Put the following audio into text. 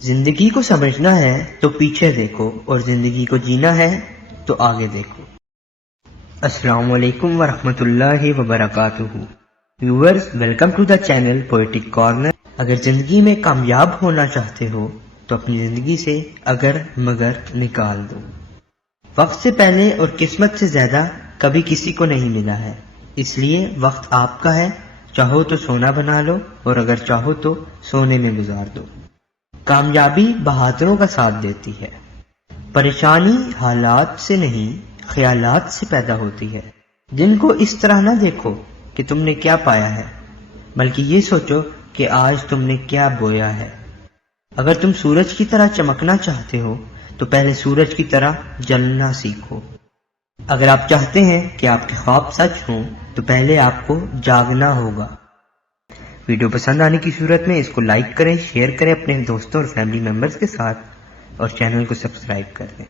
زندگی کو سمجھنا ہے تو پیچھے دیکھو اور زندگی کو جینا ہے تو آگے دیکھو۔ السلام علیکم ورحمۃ اللہ وبرکاتہ۔ Viewers, welcome to the channel poetic corner. اگر زندگی میں کامیاب ہونا چاہتے ہو تو اپنی زندگی سے اگر مگر نکال دو۔ وقت سے پہلے اور قسمت سے زیادہ کبھی کسی کو نہیں ملا ہے، اس لیے وقت آپ کا ہے، چاہو تو سونا بنا لو اور اگر چاہو تو سونے میں گزار دو۔ کامیابی بہادروں کا ساتھ دیتی ہے۔ پریشانی حالات سے نہیں، خیالات سے پیدا ہوتی ہے۔ دن کو اس طرح نہ دیکھو کہ تم نے کیا پایا ہے، بلکہ یہ سوچو کہ آج تم نے کیا بویا ہے۔ اگر تم سورج کی طرح چمکنا چاہتے ہو تو پہلے سورج کی طرح جلنا سیکھو۔ اگر آپ چاہتے ہیں کہ آپ کے خواب سچ ہوں تو پہلے آپ کو جاگنا ہوگا۔ ویڈیو پسند آنے کی صورت میں اس کو لائک کریں، شیئر کریں اپنے دوستوں اور فیملی ممبرز کے ساتھ، اور چینل کو سبسکرائب کر دیں۔